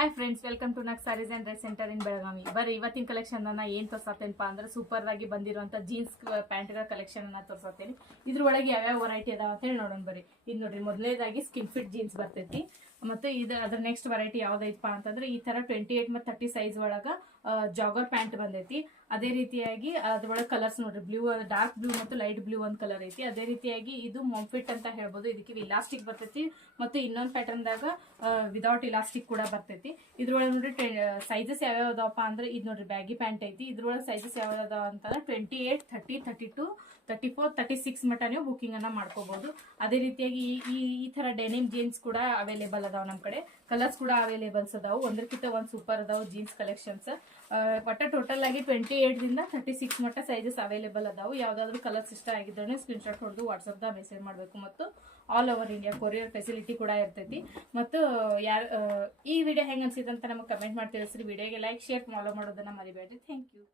Hi friends, welcome to Nak saris and dress centre in Belagavi. ಬರೀ ಇವತ್ತಿನ collection ಅನ್ನ ಏನ್ ತೋರ್ಸತ್ತೇನಪ್ಪ ಅಂದ್ರೆ ಸೂಪರ್ ಆಗಿ ಬಂದಿರುವಂತ ಜೀನ್ಸ್ ಪ್ಯಾಂಟ್ ಗಳ ಕಲೆಕ್ಷನ್ ಅನ್ನ ತೋರ್ಸತ್ತೇನೆ. ಇದ್ರೊಳಗೆ ಯಾವ್ಯಾವ ವೆರೈಟಿ ಅದಾವ ಅಂತ ಹೇಳಿ ನೋಡೋಣ ಬರ್ರಿ. ಇದು ನೋಡ್ರಿ, ಮೊದಲನೇದಾಗಿ ಸ್ಕಿನ್ ಫಿಟ್ ಜೀನ್ಸ್ ಬರ್ತೈತಿ. ಮತ್ತೆ ಅದ್ರ ನೆಕ್ಸ್ಟ್ ವೆರೈಟಿ ಯಾವ್ದೈತಪ್ಪ ಅಂತಂದ್ರೆ ಈ ತರ 28 ಮತ್ತು 30 ಸೈಜ್ ಒಳಗ ಜಾಗರ್ ಪ್ಯಾಂಟ್ ಬಂದೈತಿ. ಅದೇ ರೀತಿಯಾಗಿ ಅದ್ರೊಳಗೆ ಕಲರ್ಸ್ ನೋಡ್ರಿ, ಬ್ಲೂ, ಡಾರ್ಕ್ ಬ್ಲೂ ಮತ್ತು ಲೈಟ್ ಬ್ಲೂ ಒಂದ್ ಕಲರ್ ಐತಿ. ಅದೇ ರೀತಿಯಾಗಿ ಇದು ಮೊಂಫಿಟ್ ಅಂತ ಹೇಳ್ಬೋದು. ಇದಕ್ಕೆ ಇಲಾಸ್ಟಿಕ್ ಬರ್ತೈತಿ ಮತ್ತು ಇನ್ನೊಂದು ಪ್ಯಾಟರ್ನ್ ದಾಗ ವಿದೌಟ್ ಇಲಾಸ್ಟಿಕ್ ಕೂಡ ಬರ್ತೈತಿ. ಇದ್ರೊಳಗೆ ನೋಡ್ರಿ ಸೈಜಸ್ ಯಾವ್ಯಾವದಪ್ಪ ಅಂದ್ರೆ ಇದು ನೋಡ್ರಿ, ಬ್ಯಾಗಿ ಪ್ಯಾಂಟ್ ಐತಿ. ಇದ್ರೊಳಗೆ ಸೈಜಸ್ ಯಾವ್ಯಾವ ಅಂತಂದ್ರೆ 28, 30, 32, 34, 36 ಮಟ್ಟ ನೀವು ಬುಕಿಂಗ್ ಅನ್ನ ಮಾಡ್ಕೋಬಹುದು. ಅದೇ ರೀತಿಯಾಗಿ ಈ ತರ ಡೆನಿಮ್ ಜೀನ್ಸ್ ಕೂಡ ಅವೈಲೇಬಲ್ ಅದಾವ ನಮ್ ಕಡೆ. ಕಲರ್ಸ್ ಕೂಡ ಅವೈಲೇಬಲ್ಸ್ ಅದಾವು. ಒಂದಕ್ಕಿಂತ ಒಂದ್ ಸೂಪರ್ ಅದಾವ ಜೀನ್ಸ್ ಕಲೆಕ್ಷನ್ಸ್. ಒಟ್ಟ ಟೋಟಲ್ ಆಗಿ 28 ದಿಂದ 36 ಮಟ್ಟ ಸೈಜಸ್ ಅವೈಲೇಬಲ್ ಅದಾವು. ಯಾವ್ದಾದ್ರು ಕಲರ್ಸ್ ಇಷ್ಟ ಆಗಿದ್ರೆ ಸ್ಕ್ರೀನ್ ಶಾಟ್ ಹೊಡೆದು ವಾಟ್ಸ್ಆಪ್ ದಾಗ ಮೆಸೇಜ್ ಮಾಡಬೇಕು. ಮತ್ತು all over India courier facility ಕೂಡ ಇರ್ತೈತಿ. ಮತ್ತು ಈ ವಿಡಿಯೋ ಹೆಂಗ್ ಅನ್ಸಿದೆ ಅಂತ ನಮಗೆ ಕಮೆಂಟ್ ಮಾಡಿ ತಿಳಿಸ್ರಿ. ವಿಡಿಯೋಗೆ ಲೈಕ್, ಶೇರ್, ಫಾಲೋ ಮಾಡೋದನ್ನ ಮರಿಬೇಡ್ರಿ. Thank you.